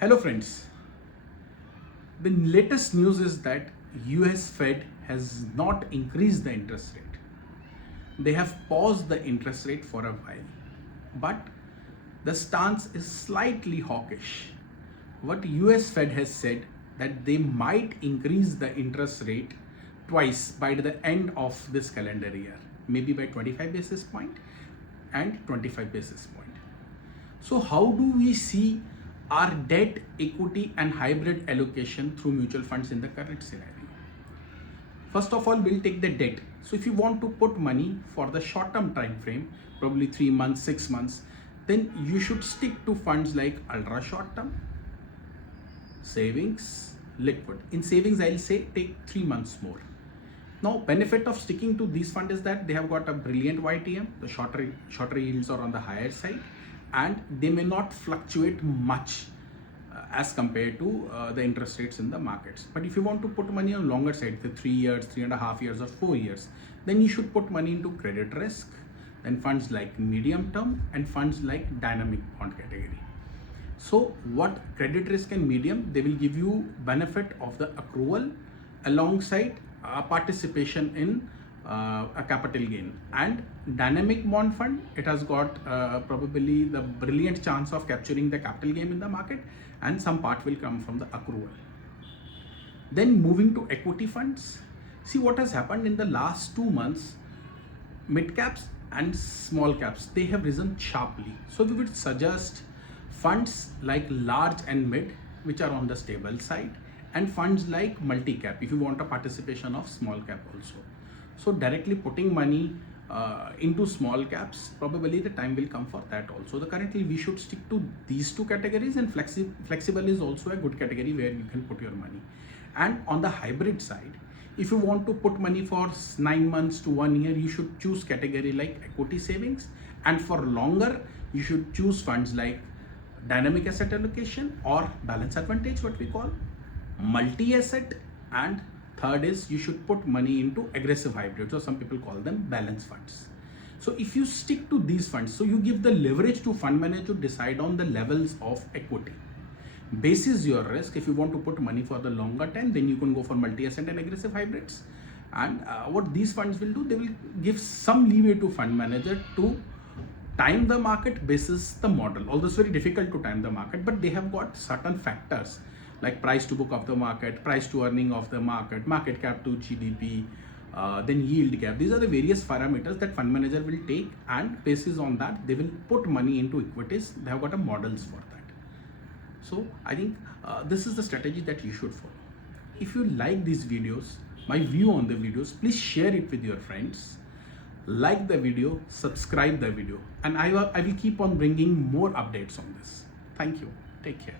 Hello friends, the latest news is that US Fed has not increased the interest rate. They have paused the interest rate for a while, but the stance is slightly hawkish. What US Fed has said that they might increase the interest rate twice by the end of this calendar year, maybe by 25 basis point and 25 basis point. So how do we see our debt, equity and hybrid allocation through mutual funds in the current scenario? First of all, we'll take the debt. So if you want to put money for the short term time frame, probably 3 months, 6 months, then you should stick to funds like ultra short term, savings, liquid. In savings, I'll say take 3 months more. Now, benefit of sticking to these funds is that they have got a brilliant YTM, the shorter yields are on the higher side, and they may not fluctuate much as compared to the interest rates in the markets. But if you want to put money on longer side, the 3 years, 3.5 years, or 4 years, then you should put money into credit risk, then funds like medium term, and funds like dynamic bond category. So what credit risk and medium, they will give you benefit of the accrual alongside participation in a capital gain. And dynamic bond fund, it has got probably the brilliant chance of capturing the capital gain in the market, and some part will come from the accrual. Then moving to equity funds, see what has happened in the last 2 months. Mid caps and small caps, they have risen sharply. So we would suggest funds like large and mid, which are on the stable side, and funds like multi cap if you want a participation of small cap also. So directly putting money into small caps, probably the time will come for that also. The currently we should stick to these two categories, and flexible is also a good category where you can put your money. And on the hybrid side, if you want to put money for 9 months to 1 year, you should choose category like equity savings, and for longer you should choose funds like dynamic asset allocation or balance advantage, what we call multi-asset, and third is you should put money into aggressive hybrids, or some people call them balance funds. So if you stick to these funds, so you give the leverage to fund manager to decide on the levels of equity. Basis your risk. If you want to put money for the longer term, then you can go for multi-asset and aggressive hybrids. And what these funds will do, they will give some leeway to fund manager to time the market basis the model. Although it's very difficult to time the market, but they have got certain factors like price to book of the market, price to earning of the market, market cap to GDP, then yield gap. These are the various parameters that fund manager will take, and basis on that they will put money into equities. They have got a models for that. So I think this is the strategy that you should follow. If you like these videos, my view on the videos, please share it with your friends. Like the video, subscribe the video, and I will keep on bringing more updates on this. Thank you. Take care.